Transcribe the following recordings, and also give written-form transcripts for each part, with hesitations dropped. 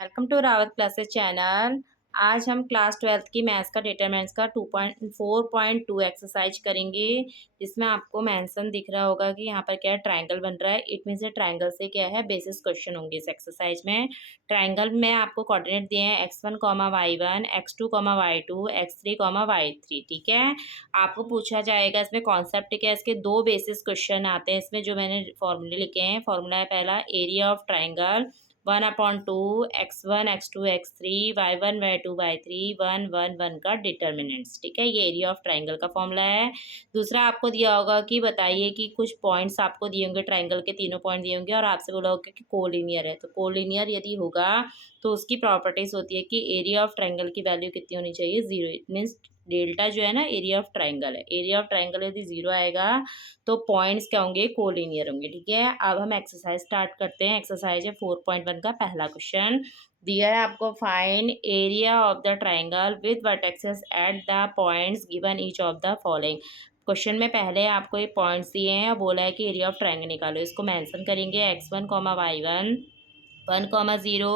Welcome to Rawat classes channel. आज हम class 12th की मैथ्स का डिटरमिनेंट्स का 2.4.2 एक्सरसाइज करेंगे। जिसमें आपको मेंशन दिख रहा होगा कि यहाँ पर क्या है, ट्रायंगल बन रहा है। इट मीन से ट्रायंगल से क्या है, बेसिस क्वेश्चन होंगे इस एक्सरसाइज में। ट्रायंगल में आपको कोऑर्डिनेट दिए हैं x1, y1, x2, y2, x3, y3। ठीक है। आपको पूछा जाएगा इसमें कॉन्सेप्ट क्या है। इसके दो बेसिस क्वेश्चन आते हैं इसमें, जो मैंने फॉर्मूले लिखे हैं। फॉर्मूला है पहला, area of triangle 1/2 x1 x2 x3 y1 y2 y3 1 1 1 का डिटर्मिनेंट्स। ठीक है, ये एरिया ऑफ ट्राइंगल का फॉर्मूला है। दूसरा आपको दिया होगा कि बताइए कि कुछ पॉइंट्स आपको दिए होंगे, ट्राइंगल के तीनों पॉइंट दिए होंगे और आपसे बोला होगा कि कोलिनियर है। तो कोलिनियर यदि होगा तो उसकी प्रॉपर्टीज होती है कि एरिया ऑफ ट्राइंगल की वैल्यू कितनी होनी चाहिए, 0। इट मीन्स डेल्टा जो है ना, एरिया ऑफ ट्राइंगल है। एरिया ऑफ ट्राइंगल यदि 0 आएगा तो पॉइंट्स क्या होंगे, कोलिनियर होंगे। ठीक है, अब हम एक्सरसाइज स्टार्ट करते हैं। एक्सरसाइज है 4.1 का पहला क्वेश्चन। दिया है आपको, find area of the triangle with vertexes at the points given each of the following. Question में पहले आपको ये पॉइंट्स दिए हैं और बोला है कि एरिया ऑफ ट्राइंगल निकालो। इसको मेंशन करेंगे, x1, y1 1,0,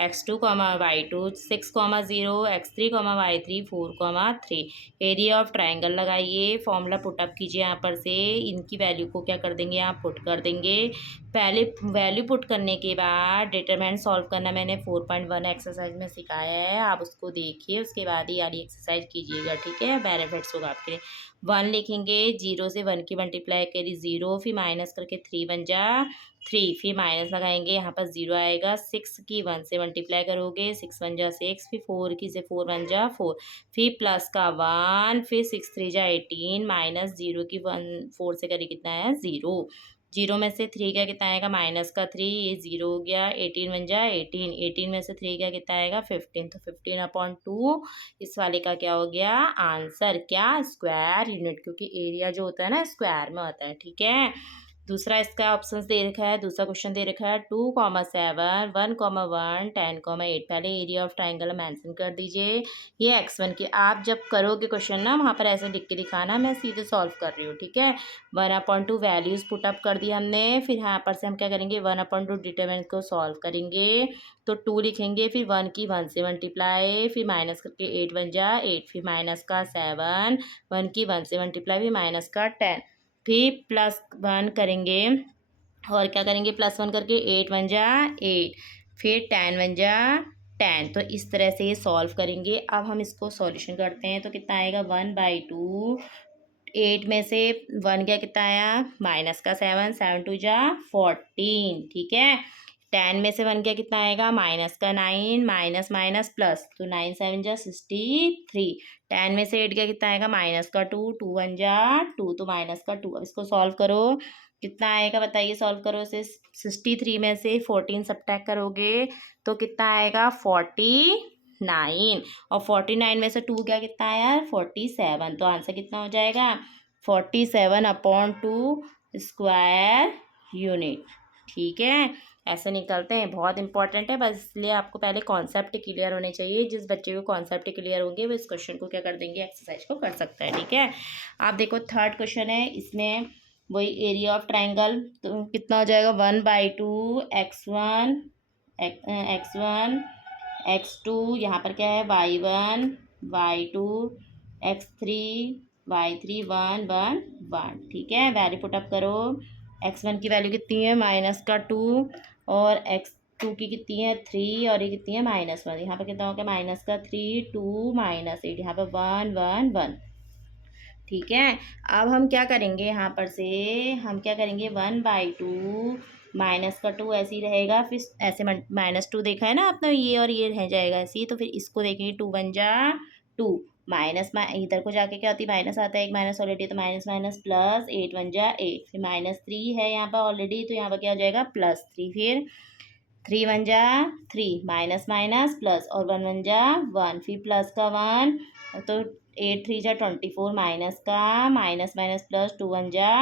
x2, y2 6,0, x3, y3 4,3। Area of triangle लगाइए, फॉर्मूला पुटअप कीजिए। यहाँ पर से इनकी वैल्यू को क्या कर देंगे, आप पुट कर देंगे। पहले वैल्यू पुट करने के बाद डिटरमिनेंट सॉल्व करना मैंने 4.1 एक्सरसाइज में सिखाया है, आप उसको देखिए। उसके बाद ही यारी एक्सरसाइज कीजिएगा। ठीक है, बेनिफिट्स होगा आपके लिए। 1 लिखेंगे, 0 से 1 की मल्टीप्लाई करी 0, फिर माइनस करके 3 बन जा 3, फिर माइनस लगाएंगे, यहाँ पर 0 आएगा। 6 की 1 से मल्टीप्लाई करोगे, 6 1 जा 6, फिर 4 की से 4 1 जा 4, फिर प्लस का 1, फिर 6 3 जा 18, माइनस 0 की 1 4 से करी कितना है, 0। 0 में से 3 का कितना आएगा, माइनस का 3, ये 0 हो गया। 18 1 जा 18, 18 में से 3 का कितना आएगा, 15। तो 15/2 इस वाले का क्या हो गया आंसर, क्या स्क्वायर यूनिट, क्योंकि एरिया जो होता है ना स्क्वायर में होता है। ठीक है, दूसरा इसका ऑप्शन दे रखा है, दूसरा क्वेश्चन दे रखा है 2,7 1,1 10,8। पहले एरिया ऑफ ट्राइंगल मेंशन कर दीजिए। ये x1 की आप जब करोगे क्वेश्चन ना, वहाँ पर ऐसे लिख के दिखाना, मैं सीधे सॉल्व कर रही हूँ। ठीक है, 1/2 वैल्यूज पुटअप कर दी हमने। फिर यहाँ पर से हम क्या करेंगे, 1/2 डिटरमिनेंट को सॉल्व करेंगे। तो 2 लिखेंगे, फिर 1 की 1 से मल्टीप्लाई, फिर माइनस करके 8 बन जा 8, फिर माइनस का 7, 1 की 1 से मल्टीप्लाई, फिर माइनस का 10, फिर +1 करेंगे। और क्या करेंगे, +1 करके 8 1 जा 8, फिर 10 1 जा 10। तो इस तरह से ये सॉल्व करेंगे। अब हम इसको सॉल्यूशन करते हैं, तो कितना आएगा, 1/2। 8 में से 1 क्या कितना आया, माइनस का 7, 7 2 जा 14। ठीक है, 10 में से 1 क्या कितना आएगा, माइनस का 9, माइनस माइनस प्लस, तो 9 7 जा 63। 10 में से 8 क्या कितना आएगा, माइनस का 2, 2 1 जा 2, तो माइनस का 2। अब इसको सॉल्व करो, कितना आएगा बताइए, सॉल्व करो इसे। 63 में से 14 सब्ट्रैक्ट करोगे तो कितना आएगा, 49। और 49 में से 2 क्या कितना आया, 47। तो आंसर कितना हो जाएगा, 47/2 स्क्वायर यूनिट। ठीक है, ऐसे निकलते हैं, बहुत इंपॉर्टेंट है। बस इसलिए आपको पहले कॉन्सेप्ट क्लियर होने चाहिए। जिस बच्चे को कॉन्सेप्ट क्लियर होंगे वो इस क्वेश्चन को क्या कर देंगे, एक्सरसाइज को कर सकता है। ठीक है, आप देखो थर्ड क्वेश्चन है, इसमें वही एरिया ऑफ ट्राइंगल, तो कितना हो जाएगा, 1/2 x1 x1 x2, यहाँ पर क्या है, y1 y2 x3 y3 1 1 1। ठीक है, वैल्यू पुटअप करो। x1 की वैल्यू कितनी है, माइनस का 2, और x2 की कितनी है, 3, और ये कितनी है, -1। यहाँ पर कितना हो गया, माइनस का 3 2 -8, यहाँ पर 1 1 1। ठीक है, अब हम क्या करेंगे, यहाँ पर से हम क्या करेंगे, 1/2 माइनस का 2 ऐसे ही रहेगा, फिर ऐसे -2 देखा है ना आपने, ये और ये रह जाएगा ऐसे ही। तो फिर इसको देखेंगे, 2 1 जा 2, माइनस इधर को जाके क्या होती है, माइनस आता है, एक माइनस ऑलरेडी, तो माइनस माइनस प्लस, 8 1 जा 8, फिर -3 है यहाँ पर ऑलरेडी, तो यहाँ पर क्या हो जाएगा, +3, फिर 3 1 जा 3, माइनस माइनस प्लस, और 1 1 जा 1, फिर प्लस का 1, तो 8 3 जा 24, माइनस का माइनस माइनस प्लस, 2 1 जा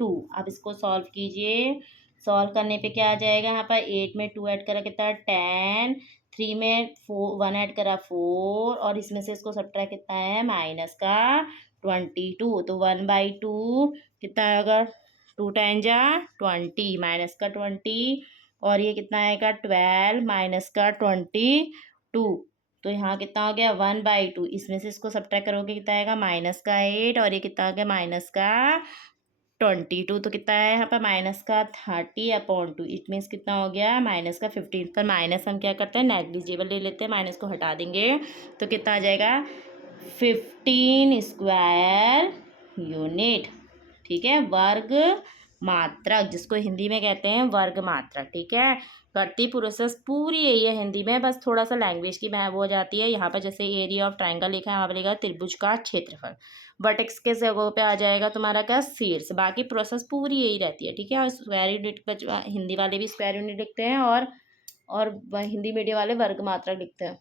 2। अब इसको सॉल्व कीजिए। सॉल्व करने पे क्या आ जाएगा, यहाँ पर 8 में 2 ऐड करा कितना, 10, 3 में 1 ऐड करा 4, और इसमें से इसको सब्ट्रैक्ट कितना है, माइनस का 22। तो 1/2 कितना आएगा, 2 10 जा 20, माइनस का 20, और ये कितना आएगा 12 माइनस का 22, तो यहाँ कितना हो गया 1/2। इसमें से इसको सब्ट्रैक्ट करोगे कितना आएगा माइनस का 8, और ये कितना हो गया माइनस का 22, तो कितना है यहाँ पर माइनस का 30/2। इट मीन्स कितना हो गया माइनस का 15। पर माइनस हम क्या करते हैं नेग्लिजिबल ले लेते हैं, माइनस को हटा देंगे तो कितना आ जाएगा 15 स्क्वायर यूनिट। ठीक है, वर्ग मात्रक, जिसको हिंदी में कहते हैं वर्ग मात्रक। ठीक है, करती प्रोसेस पूरी यही है हिंदी में, बस थोड़ा सा लैंग्वेज की वो हो जाती है। यहाँ पर जैसे एरिया ऑफ ट्राइंगल लिखा है, वहाँ पर लिखा त्रिभुज का क्षेत्रफल। वर्टेक्स के जगहों पे आ जाएगा तुम्हारा क्या शीर्ष। बाकी प्रोसेस पूरी यही रहती है। ठीक है, और स्क्वायर यूनिट पर हिंदी वाले भी स्क्वायर यूनिट लिखते हैं, और हिंदी मीडियम वाले वर्ग मात्रक लिखते हैं।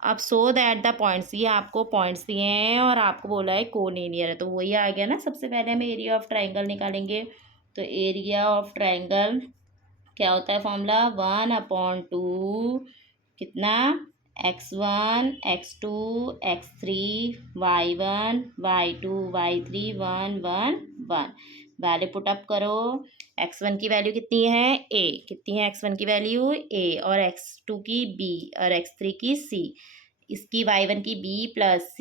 अब सो दैट द पॉइंट्स, ये आपको पॉइंट्स दिए हैं और आपको बोला है कोलिनियर है, तो वही आ गया ना। सबसे पहले हम एरिया ऑफ ट्राइंगल निकालेंगे। तो एरिया ऑफ ट्राइंगल क्या होता है फॉर्मूला 1/2 कितना x1 x2 x3 y1 y2 y3 1 1 1। Value put up करो। x1 की वैल्यू कितनी है a, कितनी है x1 की वैल्यू a, और x2 की b, और x3 की c। इसकी y1 की b plus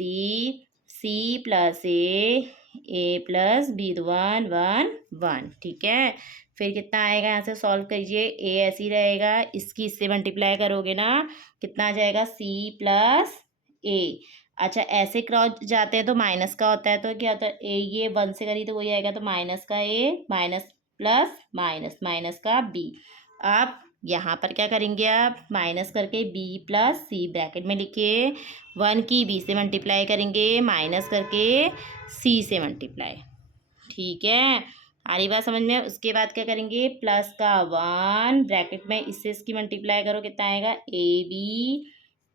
c plus a plus b, 1 1 1। ठीक है, फिर कितना आएगा यहाँ से सॉल्व कीजिए। ए ऐसे ही रहेगा, इसकी इससे मल्टीप्लाई करोगे ना कितना आ जाएगा सी प्लस ए। अच्छा, ऐसे क्रॉस जाते हैं तो माइनस का होता है, तो क्या होता है ए, ये 1 से करी तो वही आएगा, तो माइनस का ए माइनस प्लस माइनस माइनस का बी। आप यहाँ पर क्या करेंगे, आप माइनस करके बी प्लस सी ब्रैकेट में लिखिए। 1 की बी से मल्टीप्लाई करेंगे, माइनस करके सी से मल्टीप्लाई। ठीक है, आ रही बात समझ में। उसके बाद क्या करेंगे प्लस का 1 ब्रैकेट में, इससे इसकी मल्टीप्लाई करो कितना आएगा A B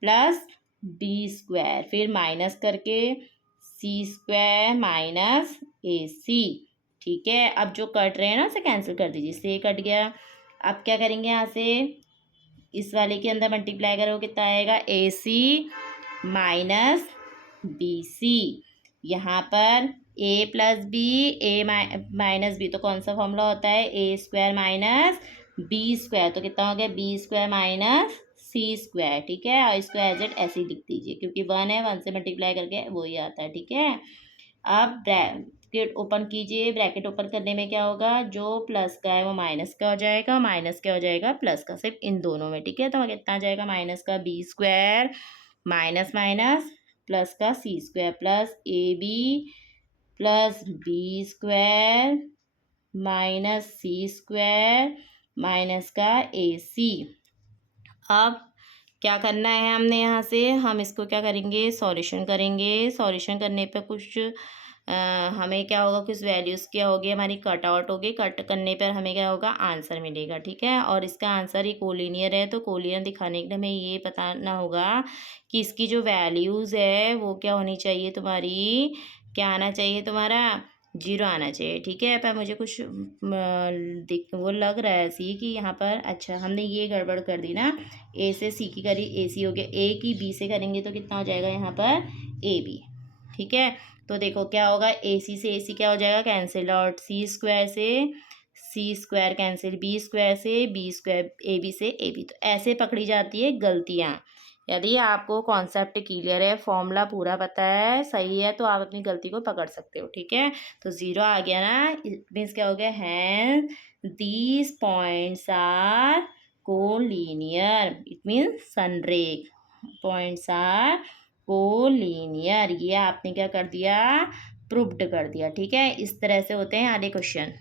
plus B square, फिर माइनस करके सी स्क्वायर माइनस ए सी। ठीक है, अब जो कट रहे हैं ना उसे कैंसिल कर दीजिए, इससे कट गया। अब क्या करेंगे यहाँ से इस वाले के अंदर मल्टीप्लाई करो कितना आएगा ए सी माइनस बी सी। यहाँ पर A plus B, A minus B, तो कौन सा फॉर्मूला होता है A square minus B square, तो कितना हो गया B square minus C square. ठीक है, और इसको एज इट ऐसे ही लिख दीजिए, क्योंकि 1 है, 1 से मल्टीप्लाई करके वही आता है। ठीक है, अब ब्रैकेट ओपन कीजिए। ब्रैकेट ओपन करने में क्या होगा, जो प्लस का है वो माइनस का हो जाएगा, माइनस क्या हो जाएगा प्लस का, सिर्फ इन दोनों में। ठीक है, तो कितना आ जाएगा माइनस का B square minus minus plus का C square plus A B plus B square minus C square minus का ए सी। अब क्या करना है हमने यहाँ से, हम इसको क्या करेंगे सॉल्यूशन करेंगे। सॉल्यूशन करने पे कुछ हमें क्या होगा, कुछ वैल्यूज़ क्या होगी हमारी कट आउट होगी। कट करने पर हमें क्या होगा आंसर मिलेगा। ठीक है, और इसका आंसर ही कोलिनियर है, तो कोलिनियर दिखाने के लिए हमें ये बताना होगा कि इसकी जो वैल्यूज़ है वो क्या होनी चाहिए तुम्हारी, क्या आना चाहिए तुम्हारा 0 आना चाहिए। ठीक है, पर मुझे कुछ वो लग रहा है ऐसी कि यहाँ पर अच्छा हमने ये गड़बड़ कर दी ना, ए से सी की करी ए सी हो गया, ए की बी से करेंगे तो कितना हो जाएगा यहाँ पर ए बी। ठीक है, तो देखो क्या होगा ए सी से ए सी क्या हो जाएगा कैंसिल आउट, सी स्क्वायर से सी स्क्वायर कैंसिल, बी स्क्वायर से बी स्क्वायर, ए बी से ए बी। तो ऐसे पकड़ी जाती है गलतियाँ। यदि आपको कॉन्सेप्ट क्लियर है, फॉर्मूला पूरा पता है, सही है, तो आप अपनी गलती को पकड़ सकते हो। ठीक है, तो 0 आ गया ना, इट मीन्स क्या हो गया है these points are collinear, it means संरेख, पॉइंट्स आर कोलिनियर। ये आपने क्या कर दिया प्रूव्ड कर दिया। ठीक है, इस तरह से होते हैं आधे क्वेश्चन।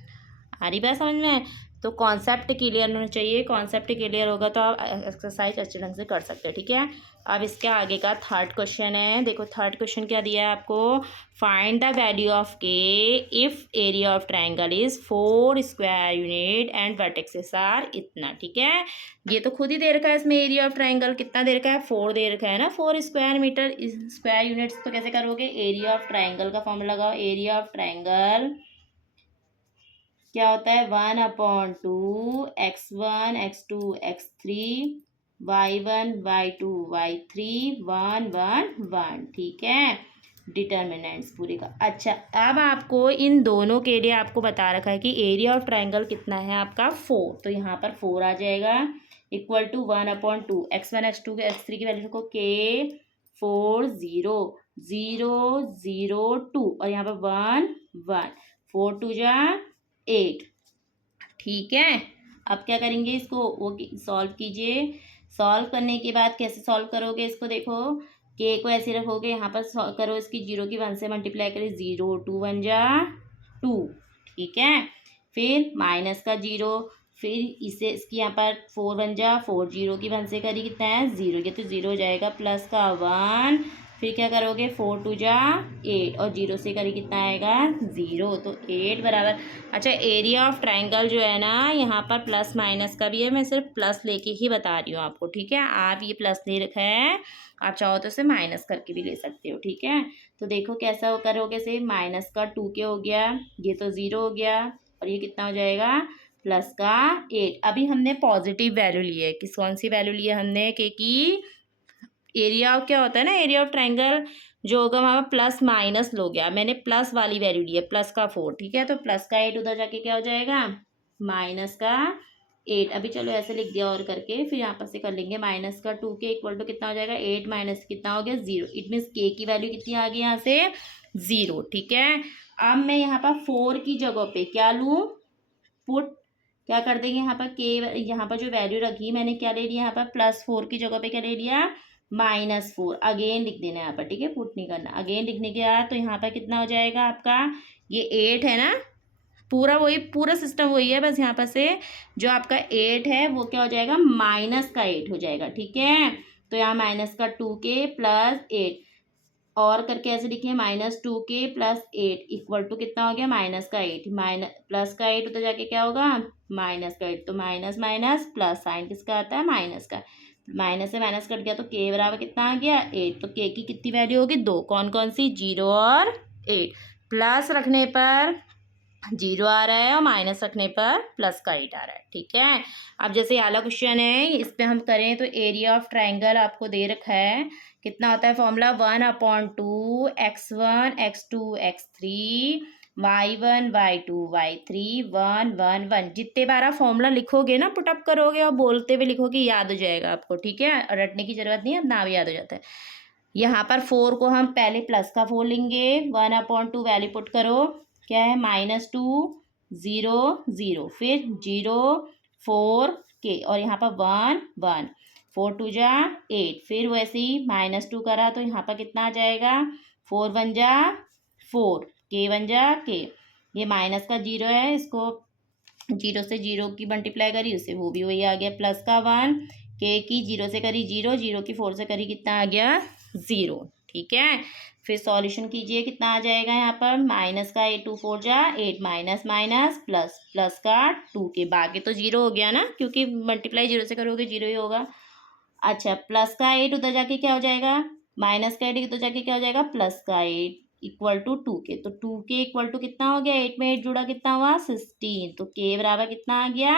आ रही बात समझ में। तो कॉन्सेप्ट क्लियर होना चाहिए, कॉन्सेप्ट क्लियर होगा तो आप एक्सरसाइज अच्छे ढंग से कर सकते हैं। ठीक है, अब इसके आगे का थर्ड क्वेश्चन है। देखो थर्ड क्वेश्चन क्या दिया है आपको, find the value of K if area of triangle is 4 square unit and vertexes are इतना। ठीक है, ये तो खुद ही दे रखा है इसमें, एरिया ऑफ ट्राइंगल कितना दे रखा है 4 दे रखा है ना, 4 स्क्वायर मीटर स्क्वायर यूनिट्स। तो कैसे करोगे, एरिया ऑफ ट्राइंगल का फॉर्मूला लगाओ। एरिया ऑफ ट्राइंगल क्या होता है 1/2 x1 x2 x3 y1 y2 y3 1 1 1। ठीक है, डिटर्मिनेंट्स पूरे का। अच्छा, अब आपको इन दोनों के लिए आपको बता रखा है कि एरिया ऑफ ट्राइंगल कितना है आपका 4, तो यहाँ पर 4 आ जाएगा equal to 1/2 x1 x2 x3 की वैल्यू को के 4 0 0 0 2 और यहाँ पर 1 1 4 2 जा 8। ठीक है, अब क्या करेंगे इसको वो सॉल्व कीजिए। सॉल्व करने के बाद कैसे सॉल्व करोगे इसको देखो, के को ऐसे रखोगे, यहाँ पर सॉल्व करो इसकी 0 की 1 से मल्टीप्लाई करें 0 2 1 जा 2। ठीक है, फिर माइनस का 0, फिर इसे इसकी यहाँ पर 4 1 जा 4 0 की 1 से करी कितना है 0, ये तो 0 हो जाएगा प्लस का 1, फिर क्या करोगे 4 2 जा 8 और 0 से करी कितना आएगा 0, तो 8 बराबर। अच्छा, एरिया ऑफ ट्राइंगल जो है ना यहाँ पर प्लस माइनस का भी है, मैं सिर्फ प्लस लेके ही बता रही हूँ आपको। ठीक है, आप ये प्लस ले रखा है, आप चाहो तो इसे माइनस करके भी ले सकते हो। ठीक है, तो देखो कैसा हो करोगे से, माइनस का 2 के हो गया, ये तो 0 हो गया और ये कितना हो जाएगा प्लस का 8। अभी हमने पॉजिटिव वैल्यू ली है, किस कौन सी वैल्यू ली है हमने, कि एरिया क्या होता है ना, एरिया ऑफ ट्राइंगल जो होगा वहाँ पर प्लस माइनस लो गया, मैंने प्लस वाली वैल्यू ली है प्लस का 4। ठीक है, तो प्लस का 8 उधर जाके क्या हो जाएगा माइनस का 8। अभी चलो ऐसे लिख दिया और करके, फिर यहाँ पर से कर लेंगे माइनस का 2 के इक्वल टू कितना हो जाएगा 8 माइनस कितना हो गया 0। इट मीन्स के की वैल्यू कितनी आ गई यहाँ से 0। ठीक है, अब मैं यहाँ पर 4 की जगह पे क्या लूँ, पुट क्या कर देंगे यहाँ पर के, यहाँ पर जो वैल्यू रखी मैंने क्या ले लिया यहाँ पर +4 की जगह पे क्या ले लिया -4, अगेन लिख देना यहाँ पर। ठीक है, पुट नहीं करना, अगेन लिखने के बाद तो यहाँ पर कितना हो जाएगा आपका, ये 8 है ना, पूरा वही पूरा सिस्टम वही है, बस यहाँ पर से जो आपका 8 है वो क्या हो जाएगा माइनस का 8 हो जाएगा। ठीक है, तो यहाँ माइनस का 2 के प्लस 8 और करके ऐसे लिखे -2 के प्लस 8 इक्वल टू कितना हो गया माइनस का 8, माइनस प्लस का 8 उधर जाके क्या होगा माइनस का 8, तो माइनस माइनस प्लस, साइन किसका आता है माइनस का, माइनस से माइनस कट गया तो के बराबर कितना आ गया 8। तो के की कितनी वैल्यू होगी 2, कौन कौन सी 0 और 8। प्लस रखने पर 0 आ रहा है और माइनस रखने पर प्लस का 8 आ रहा है। ठीक है, अब जैसे वाला क्वेश्चन है इस पे हम करें तो एरिया ऑफ ट्राइंगल आपको दे रखा है, कितना होता है formula 1/2 x1 x2 x3 y1 y2 y3 1 1 1। जितने बार आप फॉर्मूला लिखोगे ना, पुटअप करोगे और बोलते हुए लिखोगे, याद हो जाएगा आपको। ठीक है, रटने की जरूरत नहीं है, अब नाम याद हो जाता है। यहाँ पर 4 को हम पहले प्लस का 4 लेंगे, 1/2 वैल्यू पुट करो, क्या है -2 0 0, फिर 0 4 के और यहाँ पर 1 1 4 2 जा 8, फिर वैसे ही -2 करा तो यहाँ पर कितना आ जाएगा 4 1 जा 4 के 1 जा के, ये माइनस का 0 है, इसको 0 से 0 की मल्टीप्लाई करी उससे वो भी वही आ गया प्लस का 1, के की 0 से करी 0 0 की 4 से करी कितना आ गया 0। ठीक है, फिर सॉल्यूशन कीजिए, कितना आ जाएगा यहाँ पर माइनस का 8 2 4 जा 8 माइनस माइनस प्लस, प्लस का 2 के, बाकी तो 0 हो गया ना, क्योंकि मल्टीप्लाई 0 से करोगे 0 ही होगा। अच्छा, प्लस का 8 उधर जाके क्या हो जाएगा माइनस का 8 उधर जाके क्या हो जाएगा प्लस का 8 इक्वल टू 2 के, तो 2 के इक्वल टू कितना हो गया 8 में 8 जुड़ा कितना हुआ 16, तो के बराबर कितना आ गया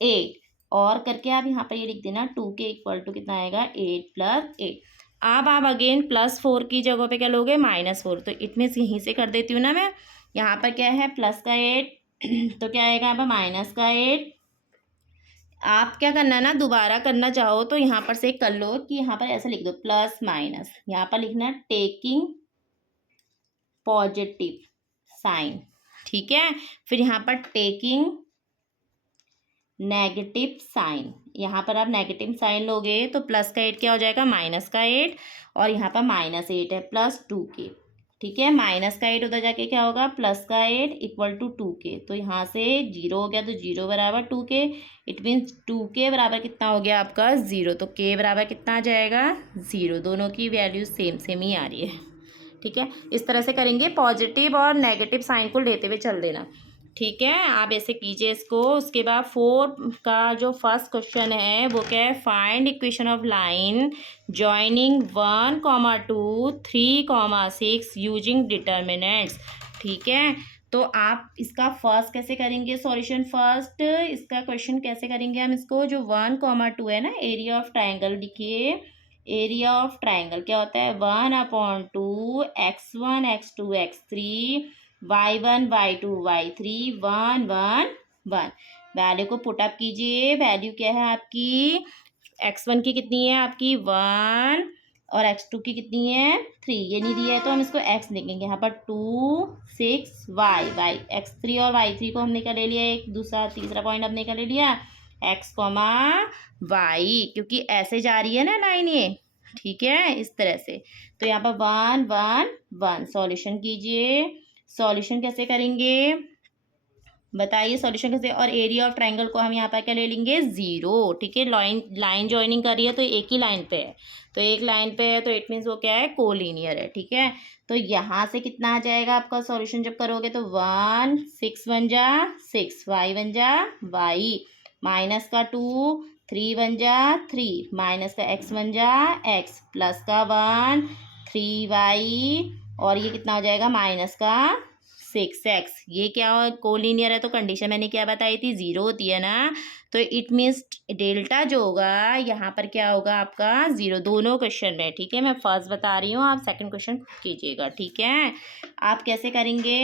8 और करके आप यहाँ पर ये लिख देना 2 के इक्वल टू कितना आएगा 8 + 8। अब आप अगेन +4 की जगह पे क्या लोगे -4, तो इट मीन्स यहीं से कर देती हूँ ना मैं, यहाँ पर क्या है प्लस का 8 तो क्या आएगा यहाँ पर माइनस का 8। आप क्या करना ना, दोबारा करना चाहो तो यहाँ पर से कर लो कि यहाँ पर ऐसा लिख दो प्लस माइनस, यहाँ पर लिखना टेकिंग पॉजिटिव साइन। ठीक है, फिर यहाँ पर टेकिंग नेगेटिव साइन, यहाँ पर आप नेगेटिव साइन लोगे तो प्लस का 8 क्या हो जाएगा माइनस का 8 और यहाँ पर -8 है +2 के। ठीक है, माइनस का 8 उधर जाके क्या होगा प्लस का 8 इक्वल टू 2 के, तो यहाँ से 0 हो गया तो 0 बराबर 2 के, इट मीन्स 2 के बराबर कितना हो गया आपका 0, तो के बराबर कितना आ जाएगा 0, दोनों की वैल्यू सेम सेम ही आ रही है। ठीक है, इस तरह से करेंगे, पॉजिटिव और नेगेटिव साइन को लेते हुए चल देना। ठीक है, आप ऐसे कीजिए इसको। उसके बाद 4 का जो फर्स्ट क्वेश्चन है वो क्या है, find equation of line joining 1, 2, 3, 6 using determinants. ठीक है, तो आप इसका फर्स्ट कैसे करेंगे सॉल्यूशन, फर्स्ट इसका क्वेश्चन कैसे करेंगे हम इसको, जो 1, 2 है ना, एरिया ऑफ ट्राइंगल लिखिए, एरिया ऑफ ट्राइंगल क्या होता है 1/2 x1 x2 x3 y1 y2 y3 1 1 1। Value को पुटअप कीजिए। वैल्यू क्या है आपकी x1 की कितनी है आपकी 1 और x2 की कितनी है 3। ये नहीं दिया है तो हम इसको x लिखेंगे यहाँ पर 2 6 y x3 और y3 को हमने क्या ले लिया एक दूसरा तीसरा पॉइंट हमने क्या ले लिया x, y, क्योंकि ऐसे जा रही है ना लाइन ये, ठीक है इस तरह से। तो यहाँ पर 1 1 1 सॉल्यूशन कीजिए। सॉल्यूशन कैसे करेंगे बताइए सॉल्यूशन कैसे। और एरिया ऑफ ट्राइंगल को हम यहाँ पर क्या ले लेंगे 0, ठीक है। लाइन ज्वाइनिंग कर रही है तो एक ही लाइन पे है, तो एक लाइन पे है तो इट मीन्स वो क्या है कोलिनियर है, ठीक है। तो यहाँ से कितना आ जाएगा आपका सॉल्यूशन जब करोगे तो 1 6 1 जा 6 y 1 जा y माइनस का 2 3 1 जा 3 माइनस का x 1 जा x प्लस का 1 3y और ये कितना हो जाएगा माइनस का 6x। ये क्या हो कोलिनियर है तो कंडीशन मैंने क्या बताई थी 0 होती है ना, तो इट मीन्स डेल्टा जो होगा यहाँ पर क्या होगा आपका 0 दोनों क्वेश्चन में, ठीक है। मैं फर्स्ट बता रही हूँ आप सेकंड क्वेश्चन कीजिएगा, ठीक है। आप कैसे करेंगे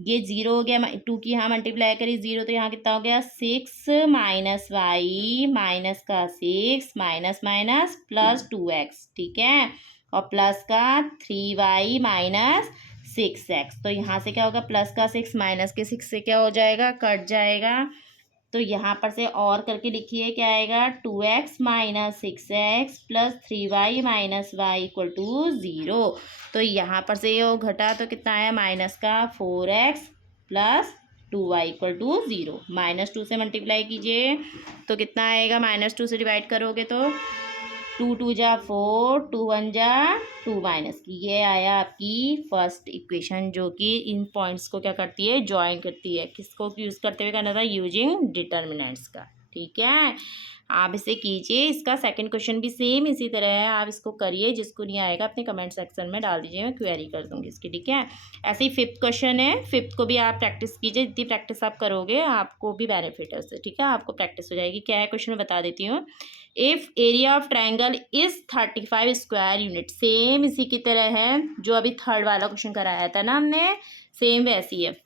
ये 0 हो गया 2 की यहाँ मल्टीप्लाई करी 0 तो यहाँ कितना हो गया 6 माइनस वाई माइनस का 6 माइनस माइनस प्लस 2x, ठीक है। और प्लस का 3y माइनस 6x। तो यहाँ से क्या होगा प्लस का 6 माइनस के 6 से क्या हो जाएगा कट जाएगा। तो यहाँ पर से और करके लिखिए क्या आएगा 2x minus 6x plus 3y minus Y equal to 0। तो यहाँ पर से ये घटा तो कितना आया माइनस का 4x plus 2y equal to 0। -2 से मल्टीप्लाई कीजिए तो कितना आएगा -2 से डिवाइड करोगे तो 2 2 जा 4 2 1 जा 2 माइनस की। ये आया आपकी फर्स्ट इक्वेशन जो कि इन पॉइंट्स को क्या करती है ज्वाइन करती है। किसको यूज़ करते हुए करना था यूजिंग डिटर्मिनेंट्स का, ठीक है। आप इसे कीजिए। इसका सेकंड क्वेश्चन भी सेम इसी तरह है, आप इसको करिए। जिसको नहीं आएगा अपने कमेंट सेक्शन में डाल दीजिए, मैं क्वेरी कर दूँगी इसकी, ठीक है। ऐसे ही फिफ्थ क्वेश्चन है, फिफ्थ को भी आप प्रैक्टिस कीजिए। जितनी प्रैक्टिस आप करोगे आपको भी बेनिफिट है उससे, ठीक है। आपको प्रैक्टिस हो जाएगी। क्या है क्वेश्चन में बता देती हूँ। If area of triangle is 35 square unit, same इसी की तरह है जो अभी थर्ड वाला क्वेश्चन कराया था ना हमने, सेम वैसी है।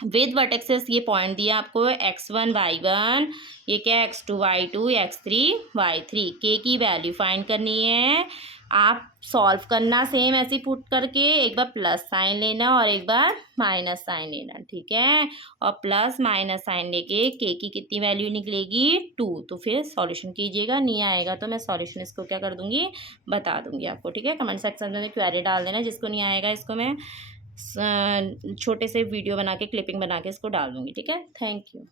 विद वर्टेक्सेस ये पॉइंट दिया आपको x1 y1, ये क्या है x2 y2 x3 y3। के की वैल्यू फाइंड करनी है। आप सॉल्व करना सेम ऐसे पुट करके, एक बार प्लस साइन लेना और एक बार माइनस साइन लेना, ठीक है। और प्लस माइनस साइन लेके के की कितनी वैल्यू निकलेगी 2। तो फिर सॉल्यूशन कीजिएगा। नहीं आएगा तो मैं सॉल्यूशन इसको क्या कर दूंगी बता दूंगी आपको, ठीक है। कमेंट सेक्शन में क्वेरी डाल देना। जिसको नहीं आएगा इसको मैं छोटे से वीडियो बना के क्लिपिंग बना के इसको डाल दूँगी, ठीक है। Thank you.